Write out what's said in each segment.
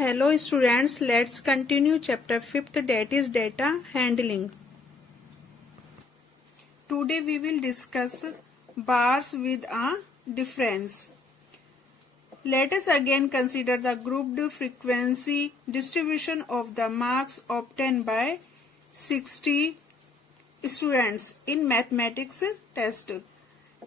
Hello students, let's continue chapter 5th, that is data handling. Today we will discuss bars with a difference. Let us again consider the grouped frequency distribution of the marks obtained by 60 students in mathematics test.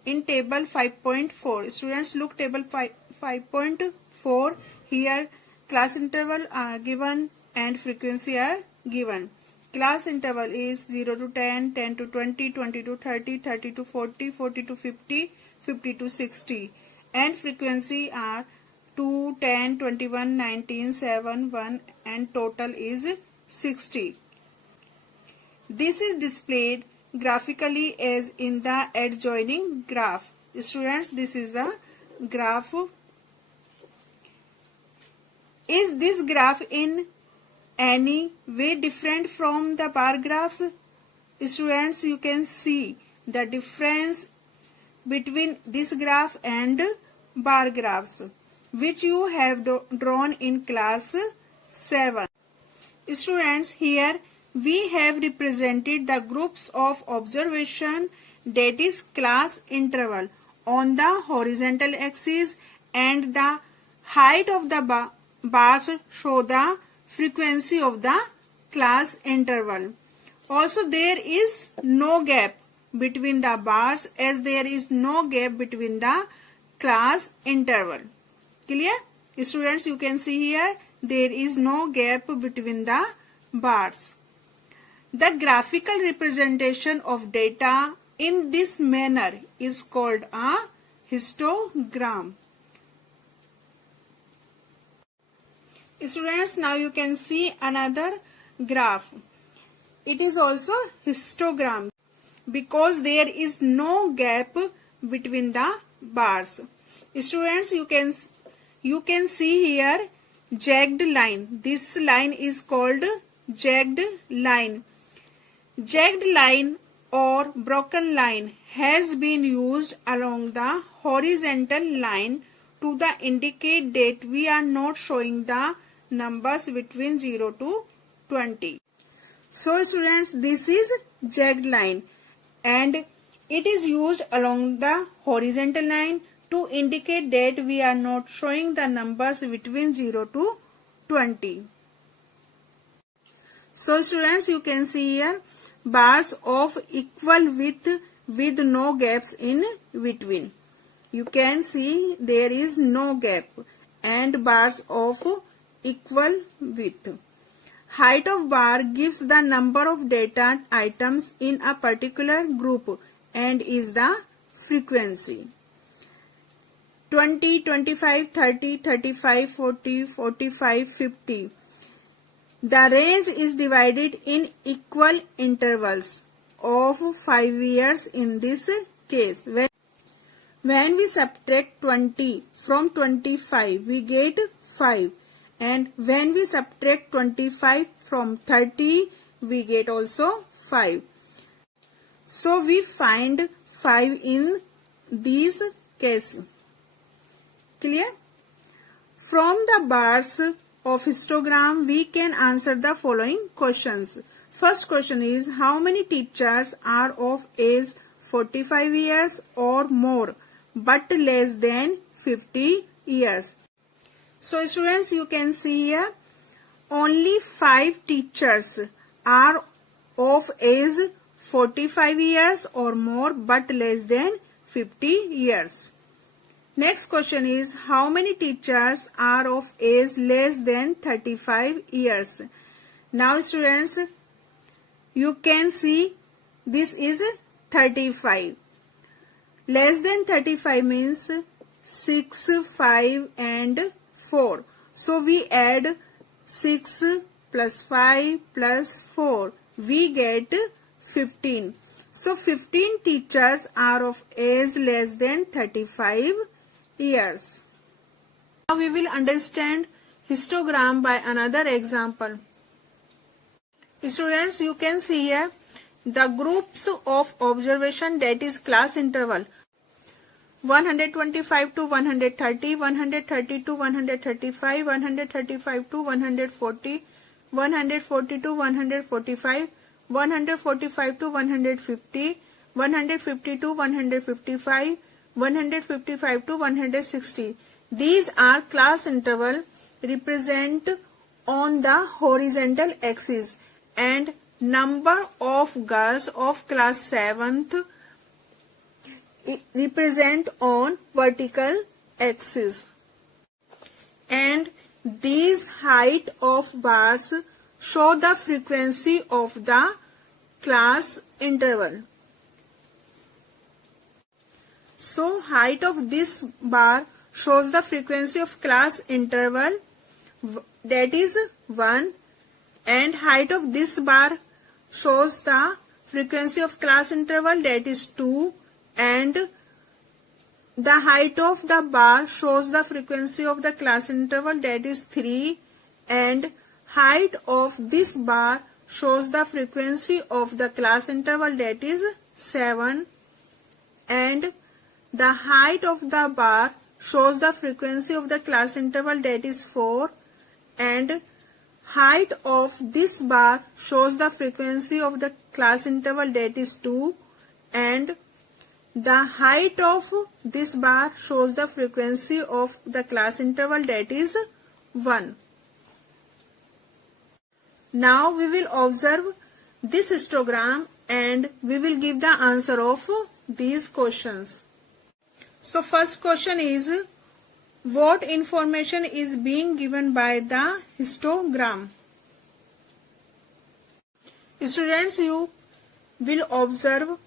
In table 5.4, students look table 5.4. Here class interval are given and frequency are given. Class interval is 0 to 10, 10 to 20, 20 to 30, 30 to 40, 40 to 50, 50 to 60. And frequency are 2, 10, 21, 19, 7, 1 and total is 60. This is displayed graphically as in the adjoining graph. Students, this is the graph. Is this graph in any way different from the bar graphs? Students, you can see the difference between this graph and bar graphs, which you have drawn in class 7. Students, here we have represented the groups of observation, that is class interval, on the horizontal axis, and the height of the bars show the frequency of the class interval. Also, there is no gap between the bars, as there is no gap between the class interval. Clear? Students, you can see here there is no gap between the bars. The graphical representation of data in this manner is called a histogram. Students, now you can see another graph. It is also histogram because there is no gap between the bars. Students, you can see here jagged line. This line is called jagged line. Jagged line or broken line has been used along the horizontal line to indicate that we are not showing the numbers between 0 to 20. So students, this is jagged line and it is used along the horizontal line to indicate that we are not showing the numbers between 0 to 20. So students, you can see here bars of equal width with no gaps in between. You can see there is no gap, and bars of equal width. Height of bar gives the number of data items in a particular group and is the frequency. 20, 25, 30, 35, 40, 45, 50. The range is divided in equal intervals of 5 years in this case. When we subtract 20 from 25, we get 5. And when we subtract 25 from 30, we get also 5. So we find 5 in these cases. Clear? From the bars of histogram, we can answer the following questions. First question is, how many teachers are of age 45 years or more but less than 50 years? So students, you can see here only 5 teachers are of age 45 years or more but less than 50 years. Next question is, how many teachers are of age less than 35 years? Now students, you can see this is 35. Less than 35 means 6, 5 and 4. So we add 6 plus 5 plus 4. We get 15. So 15 teachers are of age less than 35 years. Now we will understand histogram by another example. Students, you can see here the groups of observation, that is class interval. 125 to 130, 130 to 135, 135 to 140, 140 to 145, 145 to 150, 150 to 155, 155 to 160. These are class interval represent on the horizontal axis, and number of girls of class 7th represent on vertical axis. And these height of bars show the frequency of the class interval. So height of this bar shows the frequency of class interval, that is 1, and height of this bar shows the frequency of class interval, that is 2, and the height of the bar shows the frequency of the class interval, that is 3, and height of this bar shows the frequency of the class interval, that is 7, and the height of the bar shows the frequency of the class interval, that is 4, and height of this bar shows the frequency of the class interval, that is 2, and the height of this bar shows the frequency of the class interval, that is 1. Now we will observe this histogram and we will give the answer of these questions. So first question is, what information is being given by the histogram? Students, you will observe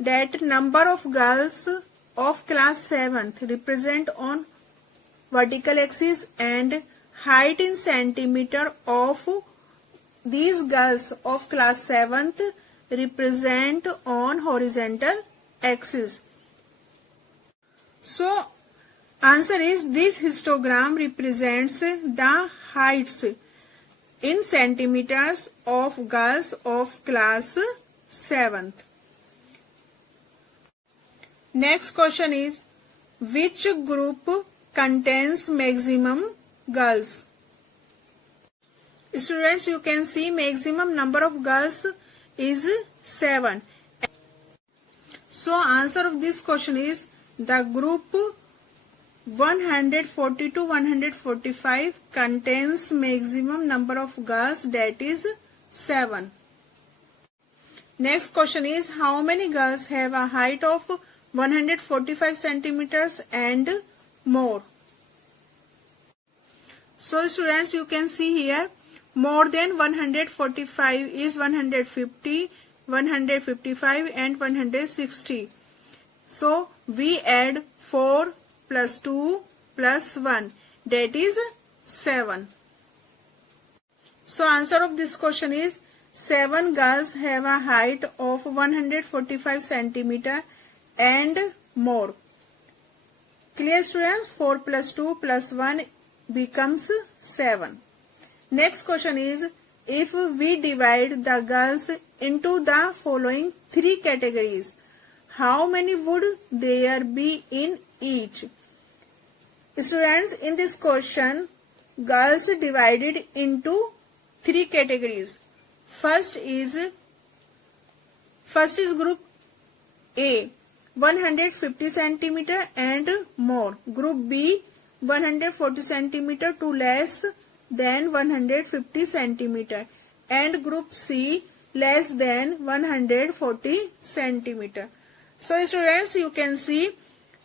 that number of girls of class 7th represent on vertical axis and height in centimeter of these girls of class 7th represent on horizontal axis. So answer is, this histogram represents the heights in centimeters of girls of class 7th. Next question is, which group contains maximum girls? Students, you can see maximum number of girls is 7. So answer of this question is, the group 140 to 145 contains maximum number of girls, that is 7. Next question is, how many girls have a height of 145 centimeters and more? So students, you can see here, more than 145 is 150, 155 and 160. So we add 4 plus 2 plus 1, that is 7. So answer of this question is, 7 girls have a height of 145 centimeter and more. Clear students? 4 plus 2 plus 1 becomes 7. Next question is, if we divide the girls into the following 3 categories, how many would there be in each? Students, in this question, girls divided into 3 categories. First is group A, 150 centimeter and more. Group B, 140 centimeter to less than 150 centimeter. And group C, less than 140 centimeter. So students, you can see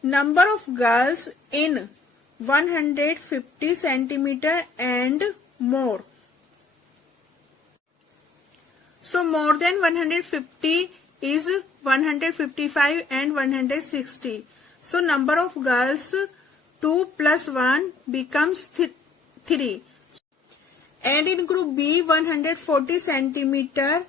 number of girls in 150 centimeter and more. So more than 150 is 155 and 160. So number of girls 2 plus 1 becomes 3. And in group B, 140 centimeter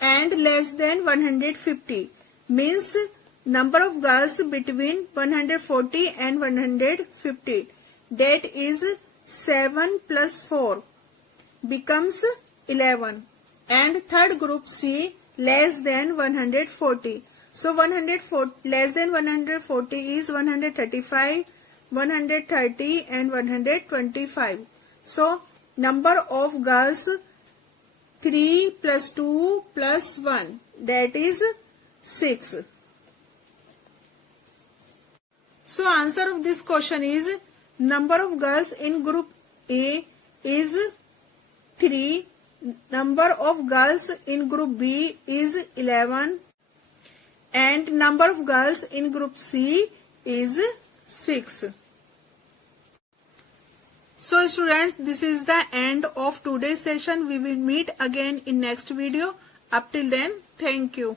and less than 150 means number of girls between 140 and 150, that is 7 plus 4 becomes 11. And third group C, less than 140. So 140 less than 140 is 135, 130 and 125. So number of girls 3 plus 2 plus 1, that is 6. So answer of this question is number of girls in group A is 3, number of girls in group B is 11 and number of girls in group C is 6. So students, this is the end of today's session. We will meet again in next video. Up till then, thank you.